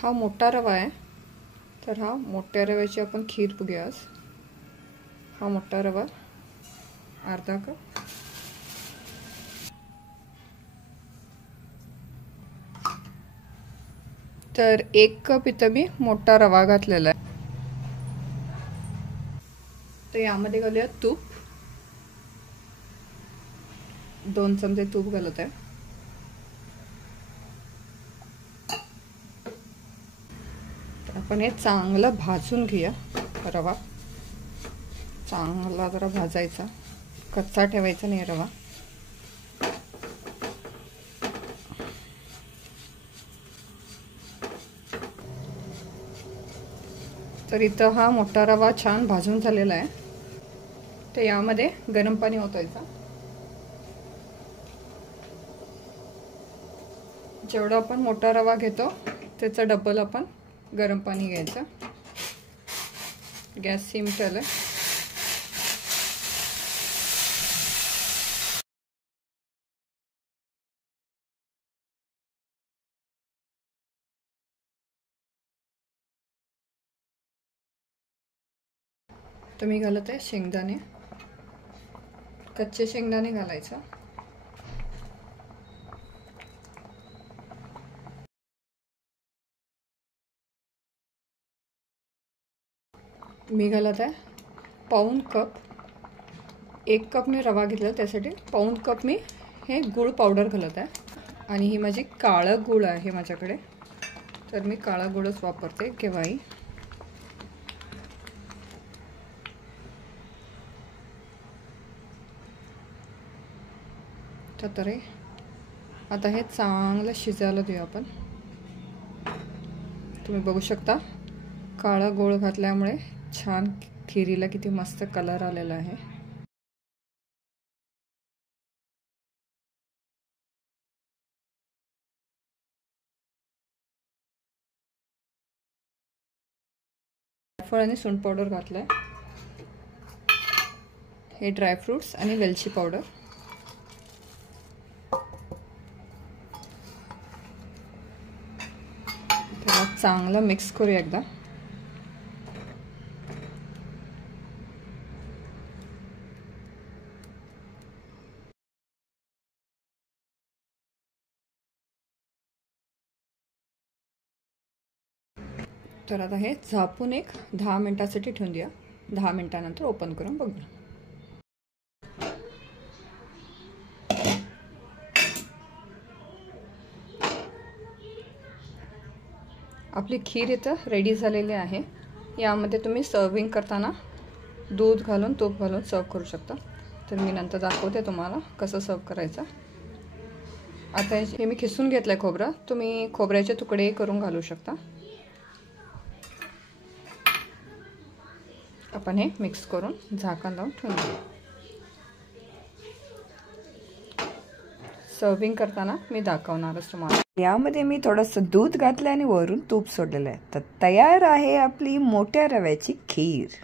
हा मोठा रवा आहे, तर हा मोठ्या रव्याची आपण खीर बघूया आज. हा मोठा रवा अर्धा कप, तर 1 कप इथं मी मोठा रवा घातलेला आहे. तर यामध्ये घालूया तूप. 2 चमचे तूप घालत आहे. आपण हे चांगलं भाजून घेऊया. रवा चांगला जरा भाजायचा, कच्चा ठेवायचा नाही रवा. तर इथं हा मोठा रवा छान भाजून झालेला आहे. तर यामध्ये गरम पाणी ओतायचं. जेवढा आपण मोठा रवा घेतो त्याचा डबल आपण गरम पाणी घ्यायचं. गॅस सिम ठेवलं. तुम्ही घालत आहे शेंगदाणे, कच्चे शेंगदाणे घालायचं. मी घालत आहे पाऊण कप. 1 कप मी रवा घेतला, त्यासाठी पाऊण कप मी हे गूळ पावडर घालत आहे. आणि ही माझी काळं गूळ आहे माझ्याकडे, तर मी काळा गूळच वापरते केव्हाही. तर आता हे चांगलं शिजायला देऊ आपण. तुम्ही बघू शकता काळा गूळ घातल्यामुळे छान खिरीला किती मस्त कलर आलेला आहे. जायफळ आणि सुंठ पावडर घातलाय. हे ड्रायफ्रुट्स आणि वेलची पावडर. त्याला चांगलं मिक्स करूया एकदा. तर आता हे झापून एक 10 मिनिटांसाठी ठेवून द्या. 10 मिनिटांनंतर ओपन करून बघूया. आपली खीर इथं रेडी झालेली आहे. यामध्ये तुम्ही सर्विंग करताना दूध घालून तूप घालून सर्व करू शकता. तर मी नंतर दाखवते तुम्हाला कसं सर्व करायचं. आता हे मी खिसून घेतलंय खोबरं. तुम्ही खोबऱ्याचे तुकडे करून घालू शकता. आपण हे मिक्स करून झाकण लावून ठेवून देऊ. सर्विंग करताना मी दाखवणारच तुम्हाला. यामध्ये मी थोडंसं दूध घातलं आणि वरून तूप सोडलेलं आहे. तर तयार आहे आपली मोठ्या रव्याची खीर.